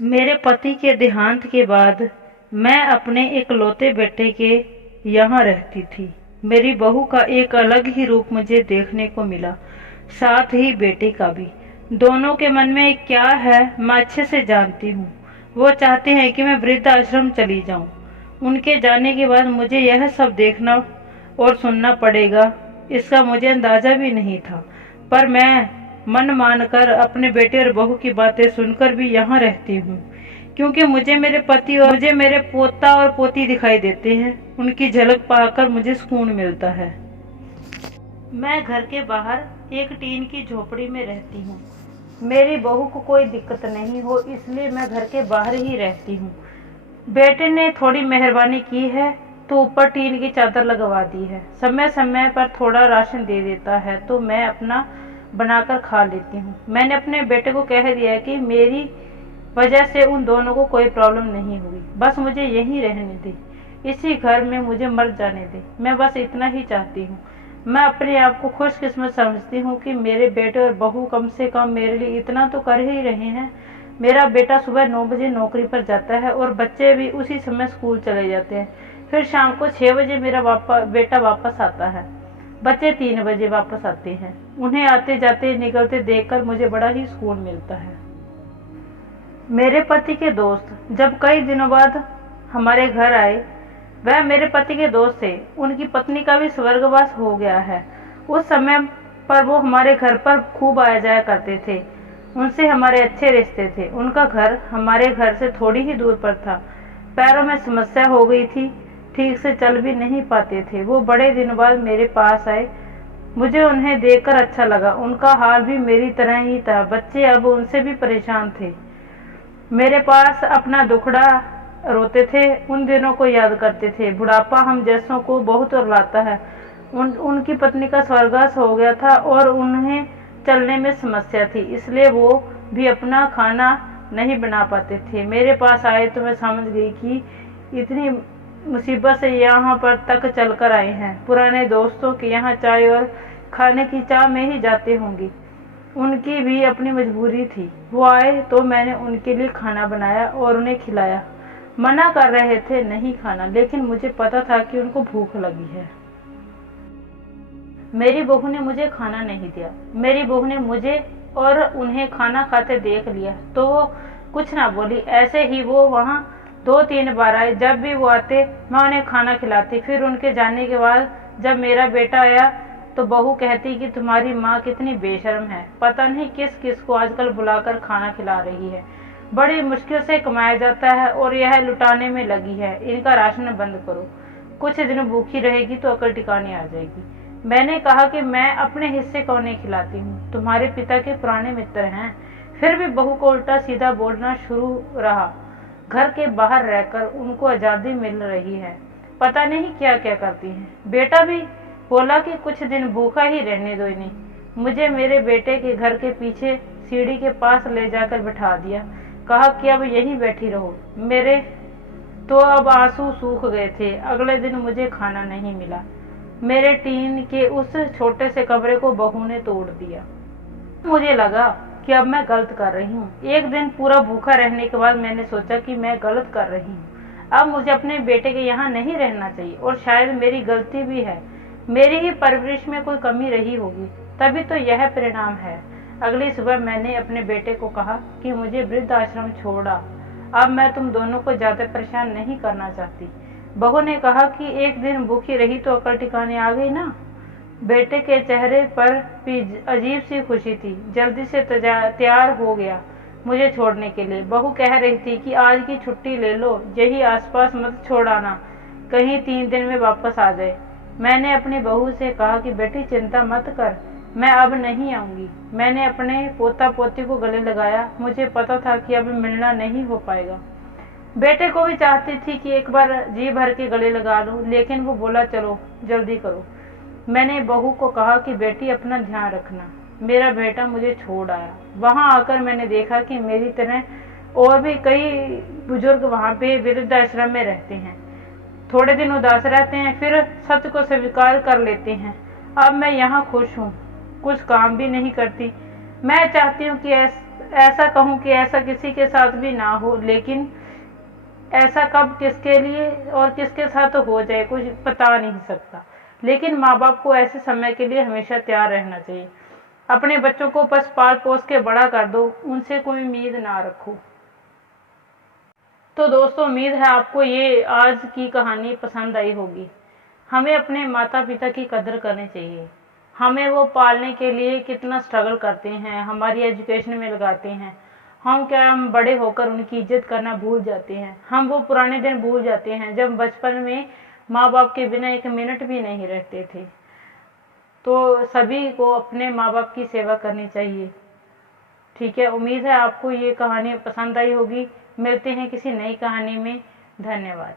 मेरे पति के देहांत के बाद मैं अपने इकलौते बेटे के यहाँ रहती थी। मेरी बहू का एक अलग ही रूप मुझे देखने को मिला, साथ ही बेटे का भी। दोनों के मन में क्या है मैं अच्छे से जानती हूँ। वो चाहते हैं कि मैं वृद्धाश्रम चली जाऊँ। उनके जाने के बाद मुझे यह सब देखना और सुनना पड़ेगा, इसका मुझे अंदाजा भी नहीं था। पर मैं मन मानकर अपने बेटे और बहू की बातें सुनकर भी यहाँ रहती हूँ, क्योंकि मुझे मेरे पति और मुझे मेरे पोता और पोती दिखाई देते हैं। उनकी झलक पाकर मुझे सुकून मिलता है। मैं घर के बाहर एक टीन की झोपड़ी में रहती हूँ। मेरी बहू को कोई दिक्कत नहीं हो, इसलिए मैं घर के बाहर ही रहती हूँ। बेटे ने थोड़ी मेहरबानी की है तो ऊपर टीन की चादर लगवा दी है। समय समय पर थोड़ा राशन दे देता है तो मैं अपना बनाकर खा लेती हूँ। मैंने अपने बेटे को कह दिया है कि मेरी वजह से उन दोनों को कोई प्रॉब्लम नहीं हुई, बस मुझे यहीं रहने दे, इसी घर में मुझे मर जाने दे। मैं बस इतना ही चाहती हूँ। मैं अपने आप को खुशकिस्मत समझती हूँ कि मेरे बेटे और बहू कम से कम मेरे लिए इतना तो कर ही रहे हैं। मेरा बेटा सुबह 9 बजे नौकरी पर जाता है और बच्चे भी उसी समय स्कूल चले जाते हैं। फिर शाम को 6 बजे मेरा बेटा वापस आता है। बच्चे 3 बजे वापस आते हैं। उन्हें आते जाते निकलते देखकर मुझे बड़ा ही सुकून मिलता है। मेरे पति के दोस्त जब कई दिनों बाद हमारे घर आए, वह मेरे पति के दोस्त थे। उनकी पत्नी का भी स्वर्गवास हो गया है। उस समय पर वो हमारे घर पर खूब आया जाया करते थे। उनसे हमारे अच्छे रिश्ते थे। उनका घर हमारे घर से थोड़ी ही दूर पर था। पैरों में समस्या हो गई थी, ठीक से चल भी नहीं पाते थे। वो बड़े दिन बाद मेरे पास आए। मुझे उन्हें देखकर अच्छा लगा। उनका हाल भी मेरी तरह ही था। बच्चे अब उनसे भी परेशान थे। मेरे पास अपना दुखड़ा रोते थे, उन दिनों को याद करते थे। बुढ़ापा हम जैसों को बहुत रुलाता है। उनकी पत्नी का स्वर्गवास हो गया था और उन्हें चलने में समस्या थी, इसलिए वो भी अपना खाना नहीं बना पाते थे। मेरे पास आए तो मैं समझ गई कि इतनी मुसीबत से यहाँ पर तक चलकर आए हैं। पुराने दोस्तों के यहाँ चाय और खाने की चाह में ही जाते होंगे। उनकी भी अपनी मजबूरी थी। वो आए तो मैंने उनके लिए खाना बनाया और उन्हें खिलाया। मना कर रहे थे नहीं खाना, लेकिन मुझे पता था कि उनको भूख लगी है। मेरी बहू ने मुझे खाना नहीं दिया। मेरी बहू ने मुझे और उन्हें खाना खाते देख लिया तो वो कुछ ना बोली। ऐसे ही वो वहाँ 2-3 बार आए। जब भी वो आते मैं उन्हें खाना खिलाती। फिर उनके जाने के बाद जब मेरा बेटा आया तो बहू कहती कि तुम्हारी माँ कितनी बेशर्म है, पता नहीं किस किस को आजकल बुलाकर खाना खिला रही है। बड़ी मुश्किल से कमाया जाता है और यह लुटाने में लगी है। इनका राशन बंद करो, कुछ दिन भूखी रहेगी तो अकल टिकाने आ जाएगी। मैंने कहा कि मैं अपने हिस्से को नहीं खिलाती हूँ, तुम्हारे पिता के पुराने मित्र हैं। फिर भी बहू को उल्टा सीधा बोलना शुरू रहा। घर के बाहर रहकर उनको आज़ादी मिल रही है, पता नहीं क्या क्या करती हैं। बेटा भी बोला कि कुछ दिन भूखा ही रहने दो इन्हें। मुझे मेरे बेटे के घर के पीछे सीढ़ी के पास ले जाकर बैठा दिया। कहा कि अब यहीं बैठी रहो। मेरे तो अब आंसू सूख गए थे। अगले दिन मुझे खाना नहीं मिला। मेरे टीन के उस छोटे से कमरे को बहू ने तोड़ दिया। मुझे लगा कि अब मैं गलत कर रही हूँ। एक दिन पूरा भूखा रहने के बाद मैंने सोचा कि मैं गलत कर रही हूँ। अब मुझे अपने बेटे के यहाँ नहीं रहना चाहिए और शायद मेरी गलती भी है। मेरी ही परवरिश में कोई कमी रही होगी, तभी तो यह परिणाम है। अगली सुबह मैंने अपने बेटे को कहा कि मुझे वृद्धाश्रम छोड़ा, अब मैं तुम दोनों को ज्यादा परेशान नहीं करना चाहती। बहू ने कहा कि एक दिन भूखी रही तो अकल ठिकाने आ गई ना। बेटे के चेहरे पर भी अजीब सी खुशी थी। जल्दी से तैयार हो गया मुझे छोड़ने के लिए। बहू कह रही थी कि आज की छुट्टी ले लो, यही आसपास मत छोड़ाना, कहीं 3 दिन में वापस आ जाए। मैंने अपनी बहू से कहा कि बेटी चिंता मत कर, मैं अब नहीं आऊंगी। मैंने अपने पोता पोती को गले लगाया। मुझे पता था कि अब मिलना नहीं हो पाएगा। बेटे को भी चाहती थी कि एक बार जी भर के गले लगा लूं, लेकिन वो बोला चलो जल्दी करो। मैंने बहू को कहा कि बेटी अपना ध्यान रखना। मेरा बेटा मुझे छोड़ आया। वहां आकर मैंने देखा कि मेरी तरह और भी कई बुजुर्ग वहां पे वृद्धाश्रम में रहते हैं। थोड़े दिन उदास रहते हैं, फिर सत्य को स्वीकार कर लेते हैं। अब मैं यहाँ खुश हूँ, कुछ काम भी नहीं करती। मैं चाहती हूँ कि ऐसा कहूँ कि ऐसा किसी के साथ भी ना हो, लेकिन ऐसा कब किसके लिए और किसके साथ हो जाए कुछ पता नहीं सकता। लेकिन माँ बाप को ऐसे समय के लिए हमेशा तैयार रहना चाहिए। अपने बच्चों को बस पाल पोस के बड़ा कर दो, उनसे कोई उम्मीद ना रखो। तो दोस्तों, उम्मीद है आपको ये आज की कहानी पसंद आई होगी। हमें अपने माता पिता की कदर करनी चाहिए। हमें वो पालने के लिए कितना स्ट्रगल करते हैं, हमारी एजुकेशन में लगाते हैं। हम बड़े होकर उनकी इज्जत करना भूल जाते हैं। हम वो पुराने दिन भूल जाते हैं जब बचपन में माँ बाप के बिना एक मिनट भी नहीं रहते थे। तो सभी को अपने माँ बाप की सेवा करनी चाहिए। ठीक है, उम्मीद है आपको ये कहानी पसंद आई होगी। मिलते हैं किसी नई कहानी में। धन्यवाद।